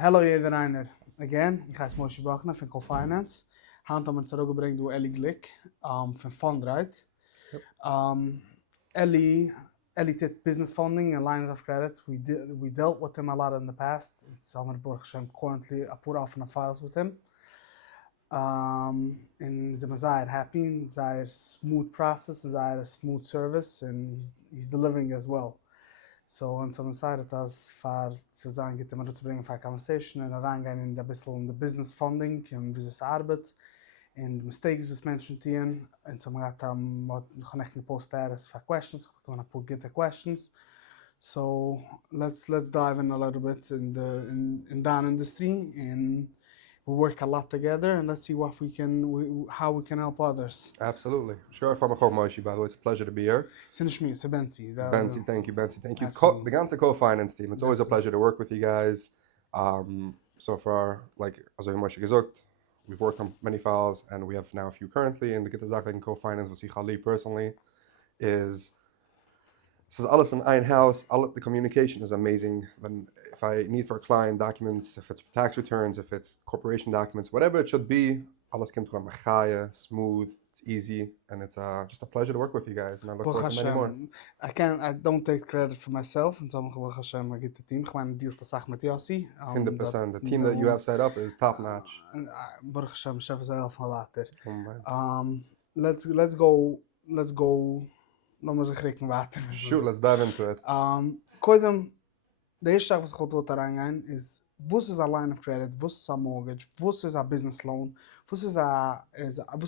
Hallo iedereen. Again, ich heiße Moshe Bochner von CoFinance. Hand haben wir zurückgebracht durch Glueck von Fundrite. Yep. Ellie did business funding and lines of credit. We dealt with him a lot in the past. It's currently a put off in the files with him. And they're happy, it's a smooth process, it's a smooth service, and he's delivering as well. So on some side it has for zu sagen, geht immer zu bringen für conversation und reingehen in the business funding und wie es arbeitet and mistakes was mentioned here and some got connecting post status for questions. I'm gonna get the questions. So let's dive in a little bit in that industry, and we work a lot together, and let's see what how we can help others. Absolutely. Sure, from Moshe, by the way, it's a pleasure to be here. Finish me, so Benzi. Benzi, thank you. Absolutely. The ganze CoFinance team, it's always a pleasure to work with you guys. So far, like as Moshe gesagt, we've worked on many files, and we have now a few currently, and the Gitte Sache in CoFinance, was ich Ali personally, is this is alles in ein Haus. The communication is amazing. If I need for a client documents, if it's tax returns, if it's corporation documents, whatever it should be, alles kommt from Machaya, smooth, it's easy, and it's just a pleasure to work with you guys. And I look forward to many more. I don't take credit for myself. And some Baruch Hashem, I get the team. Gewoon deals the sach met Yossi. 100%. The team that you have set up is top notch. Baruch Hashem, chef zelf van later. Oh, Let's go. Laat me zeggen, ik water. Shoot, let's dive into it. Koidem, de eerste zaak was goed wat eraan gaan is, wat is een line of credit, wat is een mortgage, wat is een business loan, wat is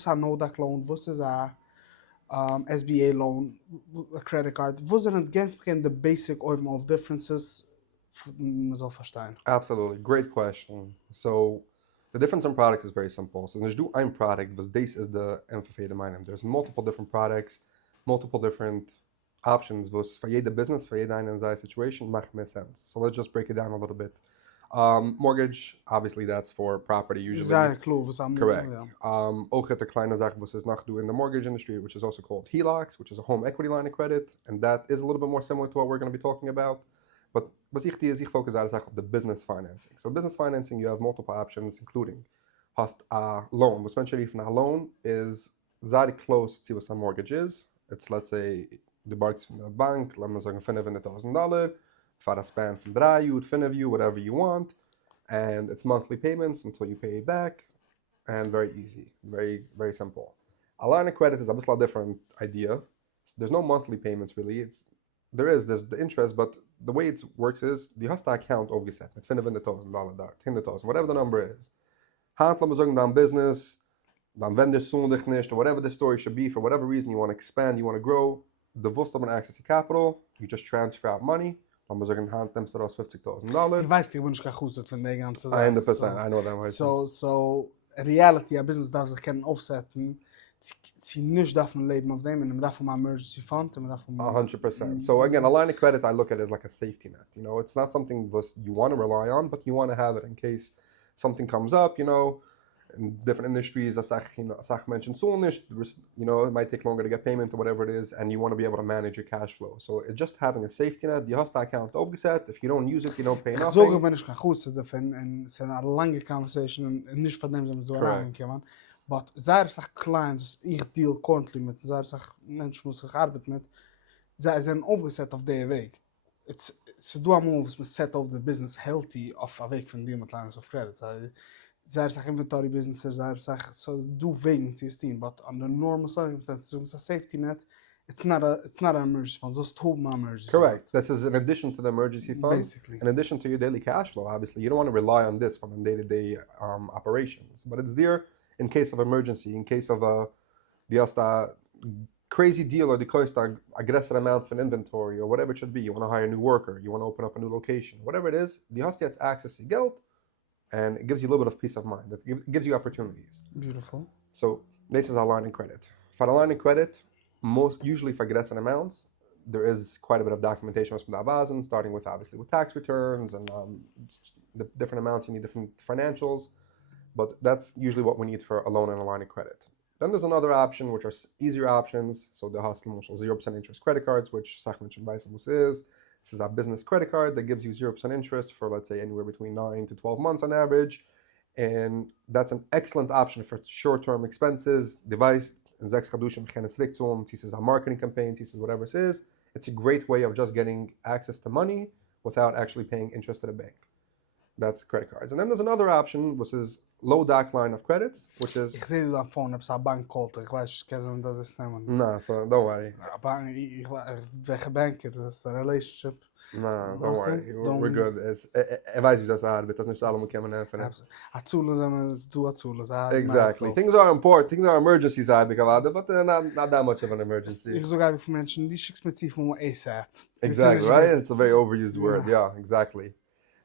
een no-doc loan, wat is een SBA loan, a credit card. Wat zijn het ganz bekend de basic of differences, zo verstaan? Absolutely, great question. So, the difference in products is very simple. So, there's do ein product, was this is the emphasis mine. There's multiple different products, multiple different options was for jede business, for jede eine situation, macht more sense. So let's just break it down a little bit. Mortgage, obviously that's for property usually. Correct. Ook the kleine zaak was is nog do in the mortgage industry, which is also called HELOCs, which is a home equity line of credit, and that is a little bit more similar to what we're going to be talking about. But ich focus on the business financing. So business financing, you have multiple options, including hast a loan. What's mentioned from a loan is very close to what a mortgage is. It's, let's say, the banks from the bank, let me say $500,000 for a span from 3 years, 5 years, whatever you want, and it's monthly payments until you pay it back, and very easy, very, very simple. A line of credit is a bit different idea. There's no monthly payments really. There's the interest, but the way it works is the hosta account overgeset met $500,000 daar, $10,000, whatever the number is. Hand, let me say, down business. Dan vendor zondig nicht, or whatever the story should be, for whatever reason you want to expand, you want to grow, the vust of an access to capital, you just transfer out money, dan we zeggen hand nimmst du aus $50,000. Ich weiß, ich bin nicht gut von der ganzen Sache. 100%, I know that way. So, reality, a business darf sich kennen aufsetzen, sie nicht davon leben auf dem, und man darf von emergency fund, und man darf von 100%. So again, a line of credit I look at as like a safety net. You know, it's not something you want to rely on, but you want to have it in case something comes up, you know. In different industries, as I mentioned, you know, it might take longer to get payment or whatever it is, and you want to be able to manage your cash flow. So it's just having a safety net. Die hast account overgeset. If you don't use it, you don't pay nothing. So ben ich gut zu davon, and it's a long conversation, and nicht von dem sind so reingekommen. But zij zegt clients, ich deal currently met, zij zegt mensen moeten gearbeitet met, zij zijn overgezet op de week. Ze doen allemaal met set of the business healthy of een week van die met lines of credit. Zij zegt inventory businesses, zij zegt so do vacancies team, but under normal circumstances, it's a safety net. It's not an emergency fund, just hope my emergency. Correct. This is in addition to the emergency fund. Basically. In addition to your daily cash flow, obviously, you don't want to rely on this for the day-to-day operations, but it's there in case of emergency, in case of a crazy deal or the cost aggressive amount for inventory or whatever it should be. You want to hire a new worker, you want to open up a new location, whatever it is. The host gets access to geld, and it gives you a little bit of peace of mind. It gives you opportunities. Beautiful. So this is a line of credit. For a line of credit, usually for aggressive amounts, there is quite a bit of documentation from the Abazen, starting with obviously with tax returns and the different amounts. You need different financials, but that's usually what we need for a loan and a line of credit. Then there's another option, which are easier options. So the hostel 0% interest credit cards, which Sach mentioned is. This is a business credit card that gives you 0% interest for, let's say, anywhere between 9 to 12 months on average. And that's an excellent option for short-term expenses. Device, in 6 Chadushim, beginnen strikt zu und this is a marketing campaign, this is whatever it is. It's a great way of just getting access to money without actually paying interest at a bank. That's credit cards. And then there's another option, which is low DAC line of credits, which is... Ich sehe da vorne, ob es eine Bank holt. Ich weiß, ich kann sagen, das ist nicht. Nah, so don't worry. Welche Bank, das ist eine Relationship. Nah, don't worry. We're good. Weiß, wie das arbeitet. Das nicht alle kommen helfen. Exactly. Things are important. Things are emergencies, but not that much of an emergency. Ich sage einfach für Menschen, die schickst mir von ASAP. Exactly, right? It's a very overused word. Yeah, exactly.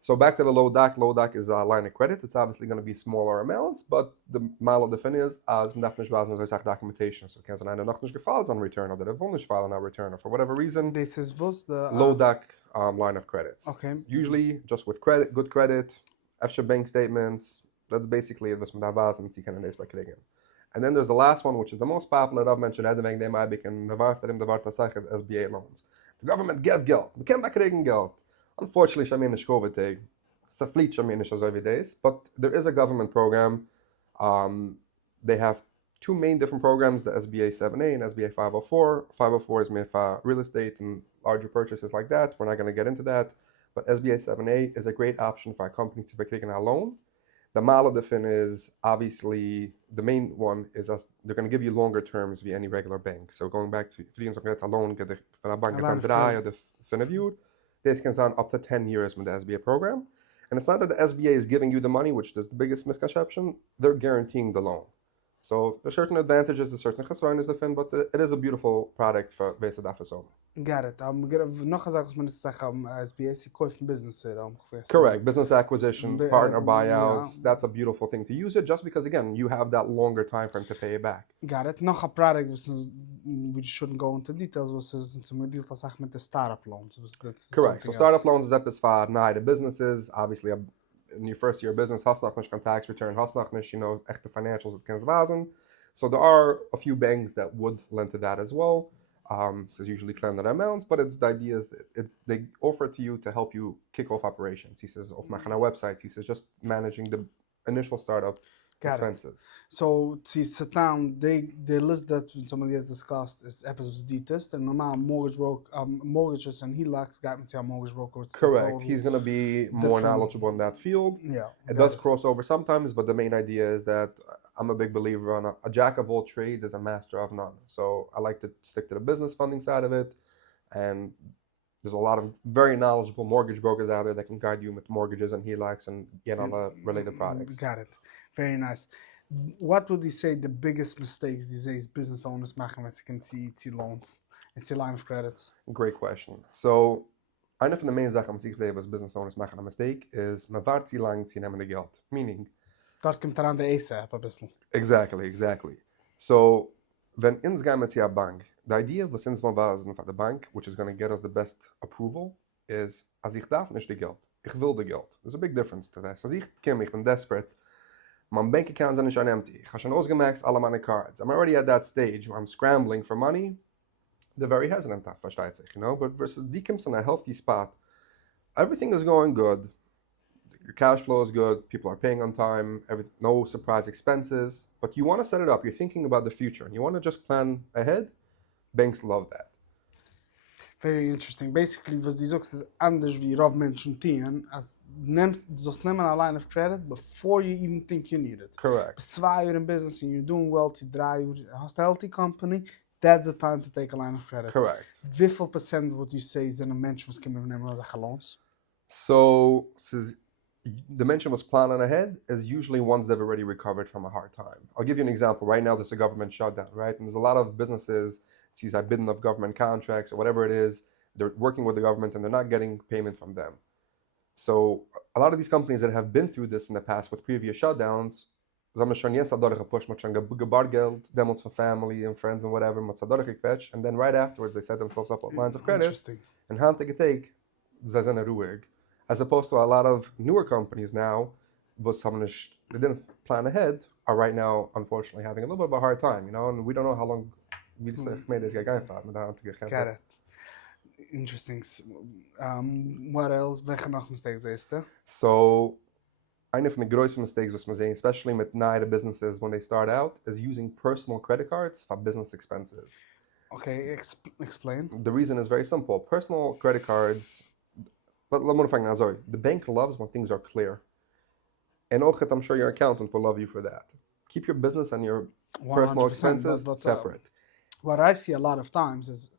So back to the low DAC. Low DAC is a line of credit. It's obviously going to be smaller amounts, but the mal of the fin is as documentation. So can't say noch nicht gefallen on return or that nicht file on return or for whatever reason. This is what's the low DAC line of credits. Okay. Usually just with credit, good credit, extra bank statements. That's basically it. And then there's the last one, which is the most popular. I've mentioned is SBA loans. The government get geld. We can't back geld. Unfortunately, Shaminish COVID it's a fleet Shaminish as every days, but there is a government program. They have two main different programs, the SBA 7A and SBA 504. 504 is made for real estate and larger purchases like that. We're not going to get into that. But SBA 7A is a great option for a company to be taking a loan. The mal of the fin is obviously the main one is they're going to give you longer terms via any regular bank. So going back to a loan, get the bank or the fin of you. This can sound up to 10 years with the SBA program. And it's not that the SBA is giving you the money, which is the biggest misconception. They're guaranteeing the loan. So there's certain advantages, there's certain chesroin, but it is a beautiful product for Vesa Dafasom. Got it. Noch gesagt, was man jetzt sagt, SBS, sie kaufen Business. Correct. Business acquisitions, partner buyouts. Yeah. That's a beautiful thing to use it just because, again, you have that longer time frame to pay it back. Got it. Noch a product, we shouldn't go into details, was some deal with the startup loans. Correct. So startup loans is epis for the businesses. Obviously, in your first year of business, hast noch nicht tax return, hast noch nicht, echte financials, it can wazen. So there are a few banks that would lend to that as well. This is usually cleared amounts, but the idea is they offer to you to help you kick off operations. He says, of my websites, he says, just managing the initial startup expenses. So, to sit down, they list that when somebody has discussed is episodes details, and normal mortgages and HELOCs got me to a mortgage broker. Correct. He's going to be more knowledgeable in that field. Yeah. It does cross over sometimes, but the main idea is that I'm a big believer on a jack of all trades is a master of none. So I like to stick to the business funding side of it. And there's a lot of very knowledgeable mortgage brokers out there that can guide you with mortgages and HELOCs and get all the related products. Got it. Very nice. What would you say the biggest mistakes these days business owners machen when they can see loans and see line of credits? Great question. So, eine von den main Sachen, was ich sehe, was business owners machen a mistake, is man wart zu lang zu nehmen Geld. Meaning, dort kommt daran der ASAP ein bisschen. Exactly. So, when ins gehen mit a bank, the idea was ins man war for the bank, which is going to get us the best approval, is, als ich darf nicht die Geld, ich will die Geld. There's a big difference to this. Als ich bin desperate, my bank accounts are empty. Ich habe schon ausgemaxt alle meine cards. I'm already at that stage where I'm scrambling for money. They're very hesitant, versteht sich, But versus die comes in a healthy spot. Everything is going good. Your cash flow is good. People are paying on time. No surprise expenses. But you want to set it up. You're thinking about the future. And you want to just plan ahead. Banks love that. Very interesting. Basically, was die sagst, ist anders wie Rav Menschen tun, als just nehmen a line of credit before you even think you need it. Correct. 2 years in business and you're doing well, 3 years, hast a healthy company, that's the time to take a line of credit. Correct. Wieveel % would you say is in a mention was coming nemen als loans? So, the mention was planning ahead is usually ones that have already recovered from a hard time. I'll give you an example. Right now, there's a government shutdown, right? And there's a lot of businesses, these are bidding of government contracts or whatever it is, they're working with the government and they're not getting payment from them. So a lot of these companies that have been through this in the past with previous shutdowns, Geld, demos for family and friends and whatever, and then right afterwards they set themselves up on lines of credit and hand take as opposed to a lot of newer companies now, they didn't plan ahead, are right now unfortunately having a little bit of a hard time, and we don't know how long we just made this guy. Got it. Interesting. What else? Welche noch mistakes siehst du? So, eine von den größten mistakes, was man sehen, especially mit neue businesses when they start out, is using personal credit cards for business expenses. Okay, explain. The reason is very simple. Personal credit cards, let me find out, sorry. The bank loves when things are clear. And also, I'm sure your accountant will love you for that. Keep your business and your personal 100%. expenses But separate. what I see a lot of times is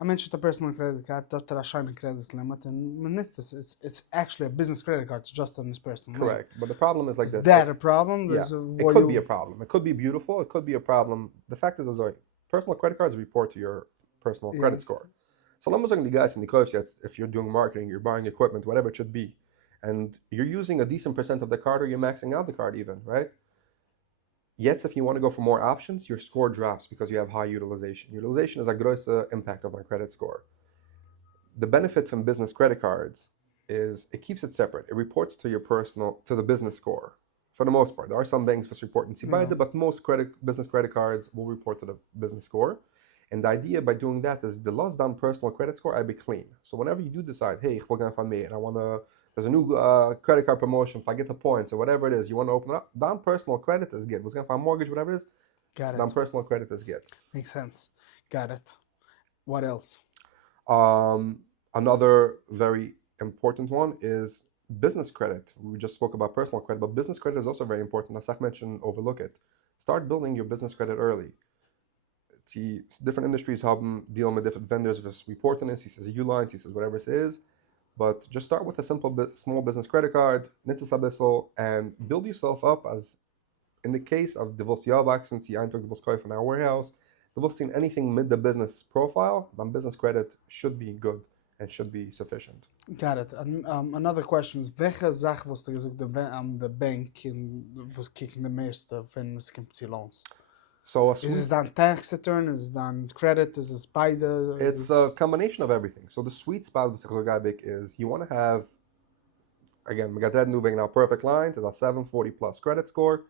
I mentioned a personal credit card, that I shine a credit limit, and it's actually a business credit card. It's just on this personal name. Correct. But the problem is like Is this. that a problem? Yeah, it could be a problem. It could be beautiful. It could be a problem. The fact is, like, personal credit cards report to your personal credit Yes. score. So let me say, guys, in the CoFinance, if you're doing marketing, you're buying equipment, whatever it should be, and you're using a decent percent of the card, or you're maxing out the card even, right? Yet, if you want to go for more options, your score drops because you have high utilization. Utilization is a gross impact of my credit score. The benefit from business credit cards is it keeps it separate. It reports to your to the business score. For the most part, there are some banks that report in Sibaida, but most business credit cards will report to the business score. And the idea by doing that is the lost down personal credit score, I be clean. So whenever you do decide, hey, ik wil gaan van mee, and I want to, there's a new credit card promotion, if I get the points or whatever it is, you want to open it up, down personal credit is good. Was going to find mortgage, whatever it is, Got it. down personal credit is good. Makes sense. Got it. What else? Another very important one is business credit. We just spoke about personal credit, but business credit is also very important. As I mentioned, overlook it. Start building your business credit early. See, different industries haben dealing with different vendors with reporting this. He says U-lines, he says whatever it is. But just start with a simple small business credit card, and build yourself up as in the case of the Volkswagen, since you entered the in our warehouse, the anything mid the business profile, then business credit should be good and should be sufficient. Got it. And another question is, welche Sache was du gesagt, the bank was kicking the meeste wenn es kommt zu loans? So is it on tax return? Is it on credit? Is it beide? It's a combination of everything. So the sweet spot with Glueck is you want to have, again, we got that moving now perfect line to a 740 plus credit score,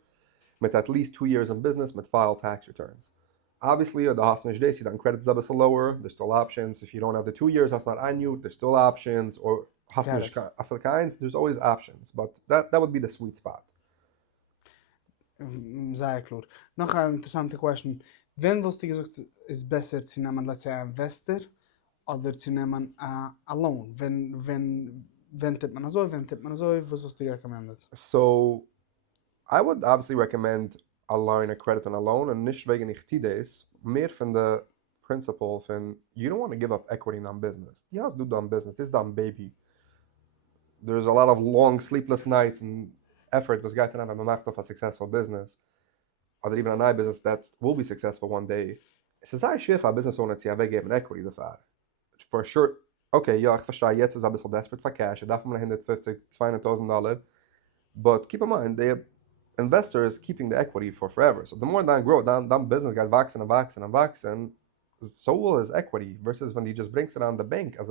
with at least 2 years in business, with file tax returns. Obviously, the hostage days, you credit is a bit lower. There's still options. If you don't have the 2 years, that's not on you. There's still options. Or hostage Afrikaans, there's always options. But that would be the sweet spot. Sehr klar. Noch eine interessante question. Wenn was du gesagt ist besser zu nehmen, let's say, ein Investor oder zu nehmen a loan? Wenn tippt man so, was hast du recommended? So, I would obviously recommend a line of credit and a loan, and nicht wegen ich days, mehr von the principle von you don't want to give up equity in business. You have to do business. This is baby. There's a lot of long sleepless nights and effort was gotten on gemacht of a successful business, or even a nice business that will be successful one day. Es ist schwer für a business owner zu weggeben equity dafür. For sure, okay, ja, ich verstehe, jetzt ist ein bisschen desperate for cash, darf man $150,000, $200,000, but keep in mind, the investors keeping the equity for forever. So the more that grow, that business got vaccine, so will his equity, versus when he just brings it on the bank as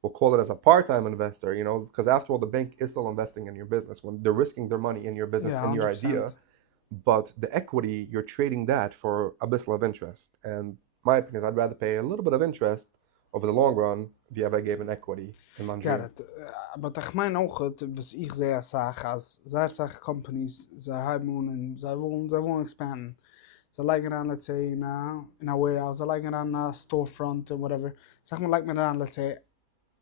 we'll call it as a part-time investor, because after all, the bank is still investing in your business when they're risking their money in your business and your idea. But the equity, you're trading that for a bit of interest. And my opinion is I'd rather pay a little bit of interest over the long run if you ever gave an equity in Nigeria. Got it. Aber ich meine auch, was ich sehr sage, als sehr companies, sie haben und sie wollen expanden. So like it on, let's say, in a warehouse, like it on a storefront or whatever. Sag mal, like it on, let's say,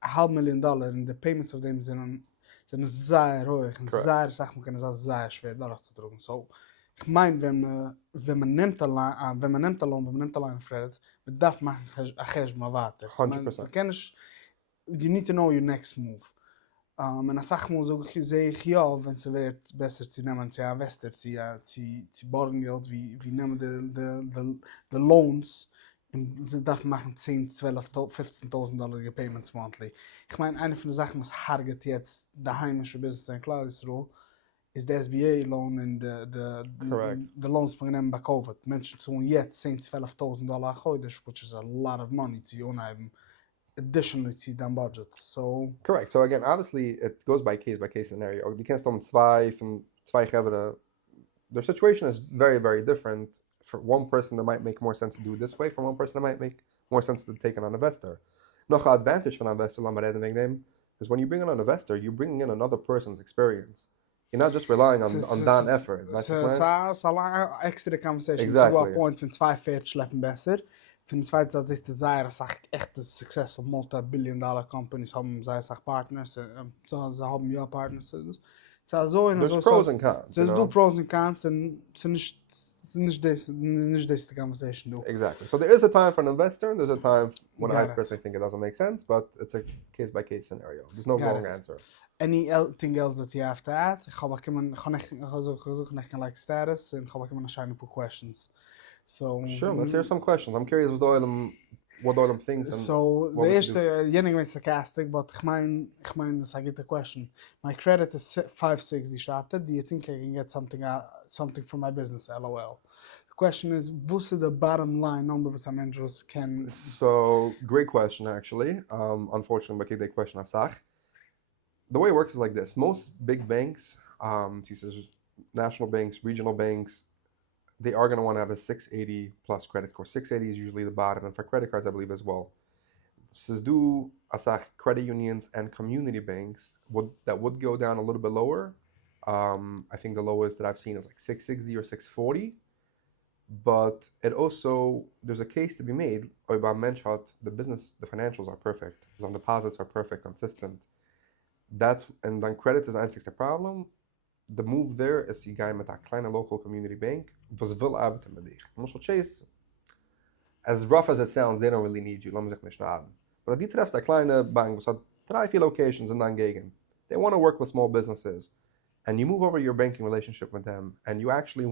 $500,000 and the payments of them sind sehr hoch und sehr, sag mal, kann es sehr schwer durchzudrücken. So, ich meine, wenn man nimmt a loan, wenn man nimmt a line of credit, man darf machen a cheshma weiter. 100%. You need to know your next move. Und ich sag mal, so sehe ich ja, wenn es wird besser zu nehmen, zu investor, zu Borgengeld, wie nehmen the loans, und sie darf machen 10, 12, $15,000 payments monthly. Ich meine, eine von den Sachen, was harget jetzt der heimische Business in klar ist, is the SBA loan and the loans von nehmen bei COVID. Menschen zu jetzt 10, $12,000 heute, which is a lot of money zu unheimen. Additionally to the budget. So correct. So again, obviously it goes by case scenario. You can't start zwei hebben. Their situation is very, very different. For one person, that might make more sense to do it this way. For one person, it might make more sense to take on an investor. Noch an advantage von investor, lass mal reden wegen dem, is when you bring in an investor, you're bringing in another person's experience. You're not just relying on that effort. Weißt du, was ich meine? So lang extra conversation. Exactly. So a point von 42 schleppen besser. Von zweit das ist der sagt echt successful multi-billion-dollar companies haben sei sag partners, so sie haben ja partners. So in There's pros and cons. So do pros and cons and so nicht this conversation do. Exactly. So there is a time for an investor and there's a time when I personally think it doesn't make sense, but it's a case by case scenario. There's no wrong answer. Anything else that you have to add? Ich habe gesucht like status and ich habe eine questions. So sure, let's hear some questions. I'm curious what Oilem thinks. And so the eerste, Jenning was sarcastic, but ich mein, I get the question. My credit is 560 started. Do you think I can get something for my business? LOL. The question is, what's the bottom line number of some angels can? So great question, actually. Unfortunately, but the question asach. The way it works is like this. Most big banks, national banks, regional banks, they are going to want to have a 680 plus credit score. 680 is usually the bottom, and for credit cards, I believe as well. Do asach credit unions and community banks that would go down a little bit lower. I think the lowest that I've seen is like 660 or 640. But it also, there's a case to be made. The business, the financials are perfect. Some deposits are perfect, consistent. And then credit is the problem. The move there is die guy met a kleine local community bank was will arbeiten mit dich. Moshe Chase, as rough as it sounds, they don't really need you. Lass mich nicht haben. But die treffst a kleine bank, was hat 3-4 locations in dein Gegend. They want to work with small businesses. And you move over your banking relationship with them, and you actually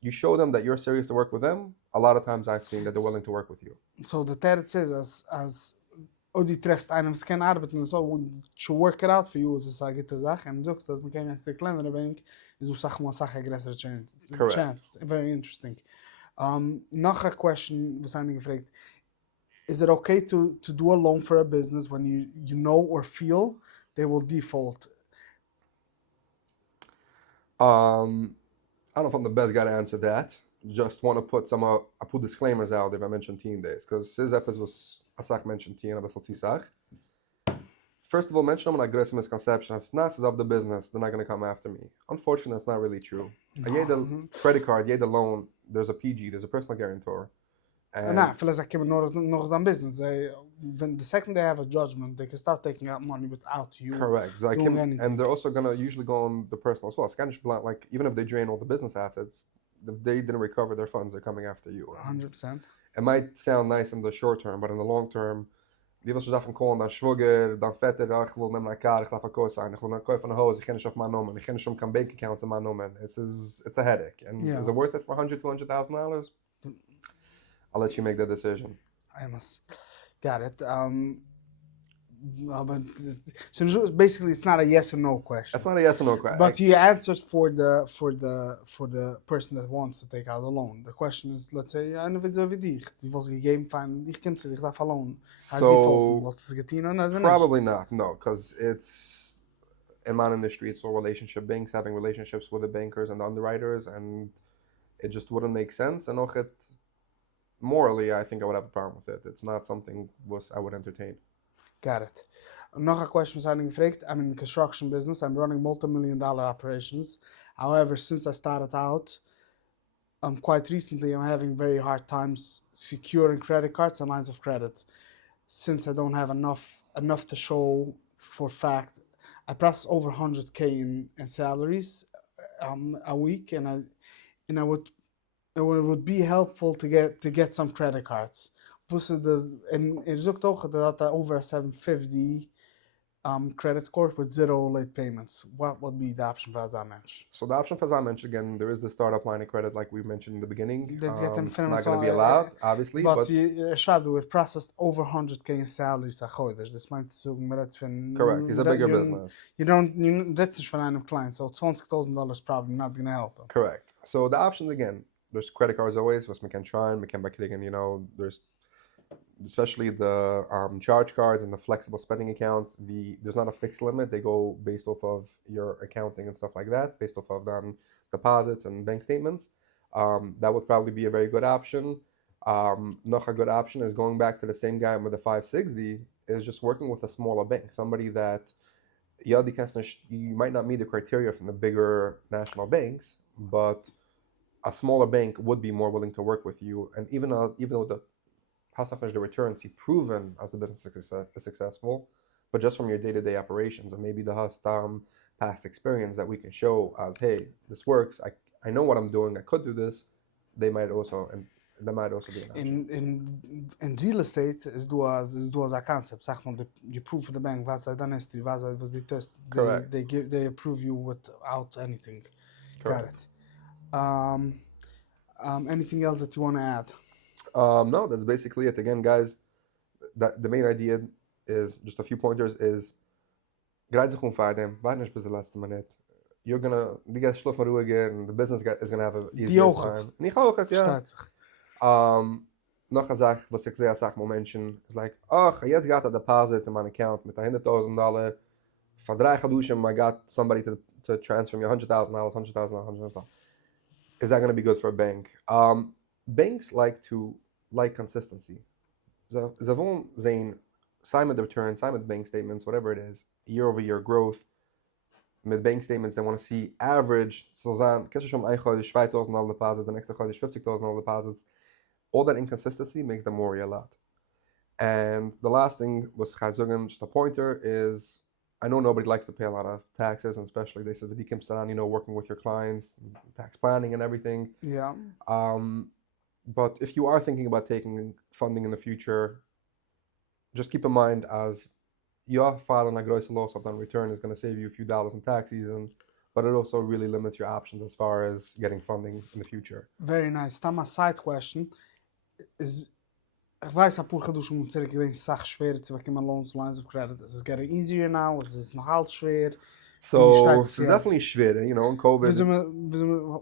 you show them that you're serious to work with them. A lot of times I've seen that they're willing to work with you. So the third says, as die treffst einem, es kann arbeiten, so, to work it out for you, ist es eine gute Sache. Und du sagst, dass man kann jetzt die kleinere Bank, ist auch Sache größere chance. Very interesting. Noch a question, was eine gefragt. Is it okay to do a loan for a business when you know or feel they will default? I don't know if I'm the best guy to answer that. Just want to put I put disclaimers out if I mentioned teen days, because this episode was Asach mentioned teen, aber so First of all, mention them an aggressive misconception. As nice as of the business, they're not going to come after me. Unfortunately, that's not really true. The credit card, the loan, there's a PG, there's a personal guarantor. Nah, vielleicht like noch done business. When the second they have a judgment, they can start taking out money without you. Correct. And they're also gonna usually go on the personal as well. Scanish like even if they drain all the business assets, if they didn't recover their funds, they're coming after you. 100%. It might sound nice in the short term, but in the long term, die was davon kommen, dann schwager, dann fetter, ich will nehmen eine Karte, ich darf ein Kurs sein, ich will eine kaufen eine Hose, ich kann nicht auf meinen Namen, ich kann nicht kein bank accounts in meinen Namen. It's a headache. And is it worth it for $100,000-$200,000? I'll let you make that decision. I must. Got it. So basically, it's not a yes or no question. It's not a yes or no question. But you answered for the person that wants to take out a loan. The question is, let's say, die was gegeben van, ich kann dich darf alone. So probably not. No, because it's in my industry, it's all relationship banks having relationships with the bankers and the underwriters, and it just wouldn't make sense. And morally, I think I would have a problem with it. It's not something I would entertain. Got it. Nog a question I'm in the construction business. I'm running multi-million-dollar operations. However, since I started out, quite recently, I'm having very hard times securing credit cards and lines of credit. Since I don't have enough to show for fact, I process over 100K in salaries a week, and it would be helpful to get some credit cards. And zoekt ook dat over 750 credit score with 0 late payments. What would be the option for Azamensh? So the option for Azamensh, again, there is the startup line of credit like we mentioned in the beginning. It's not going to be allowed, obviously. But it processed over 100K in salaries. This might correct. It's a bigger business. That's just for einem client, so $20,000 probably not going to help them. Correct. So the options, again, there's credit cards always, was we can try and we can there's especially the charge cards and the flexible spending accounts. There's not a fixed limit. They go based off of your accounting and stuff like that, based off of deposits and bank statements. That would probably be a very good option. Noch a good option is going back to the same guy with the 560 is just working with a smaller bank, somebody that you might not meet the criteria from the bigger national banks, but a smaller bank would be more willing to work with you. And even though the returns see proven as the business is successful, but just from your day-to-day operations and maybe the past experience that we can show as, hey, this works. I know what I'm doing. I could do this. They might also be an option. In real estate is do as a concept. Sag mal, you prove for the bank was done history, was the test. Correct. They approve you without anything. Correct. Got it. Anything else that you want to add? No, that's basically it. Again, guys, the main idea is just a few pointers. Is grad sich umfahren, warte nicht bis the last minute. You're gonna, die guys schlafen ruhiger, and the business is gonna have a easier time. Nicht auch, ja. Noch eine Sache, was ich sehr sage, Menschen, ist like, ach, jetzt got a deposit in my account mit $100,000. For 3 Chadushim, I got somebody to transfer me $100,000, $100,000. Is that going to be good for a bank? Banks like consistency. So, they won't say, sign with the return, sign with bank statements, whatever it is, year-over-year growth. With bank statements, they want to see average. So, kannst du schon ein Chodesh $5,000 deposits, the next Chodesh $50,000 deposits. All that inconsistency makes them worry a lot. And the last thing was just a pointer is, I know nobody likes to pay a lot of taxes, and especially they said working with your clients, tax planning and everything. Yeah. But if you are thinking about taking funding in the future, just keep in mind as your filing a gross loss on return is going to save you a few dollars in tax season, but it also really limits your options as far as getting funding in the future. Very nice. Tam a side question is, ich weiß, ein paar Geduschen mit Zirk, wenn es sach schwer zu bekommen loans, lines of credit. Is it getting easier now? Is it noch halt schwer? So it's definitely schwer, in COVID.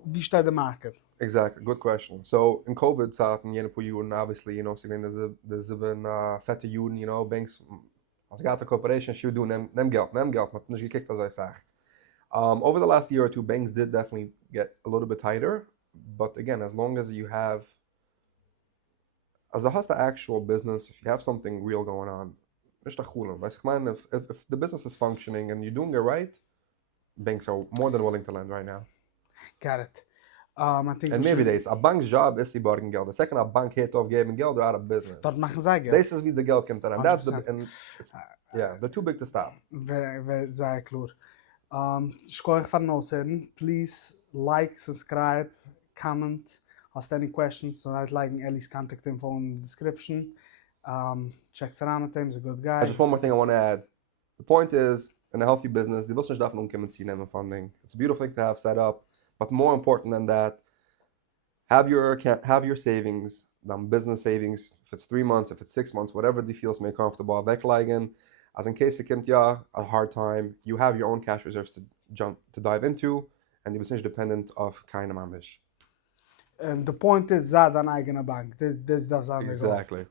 Wie steht der market? Exactly, good question. So in COVID, obviously, there's been fette Juden, banks, als gaat de corporation, she would do nem geld, maar niet gekeken als I say. Over the last year or two, banks did definitely get a little bit tighter, but again, as long as you have, as the has the actual business, if you have something real going on, if the business is functioning and you're doing it right, banks are more than willing to lend right now. Got it. I think and maybe this, a bank's job is to borgen geld. The second a bank heeft aufgeben geld, they're out of business. Dat machen zij geld. This is wie the geld komt aan. That's they're too big to stop. Very clear. Schkoich van Nosen, please like, subscribe, comment. Hast any questions? So I'd like Ellie's contact info in the description. Check around with him, he's a good guy. Just one more thing I want to add. The point is, in a healthy business, die willen niet omkomen zien funding. It's a beautiful thing to have set up, but more important than that, have your savings, business savings. If it's 3 months, if it's 6 months, whatever die feels mee comfortable. Wegleggen, as in case it komt a hard time, you have your own cash reserves to dive into, and die bent niet dependent of keine Mandisch. The point is that an eigene bank. This does Exactly.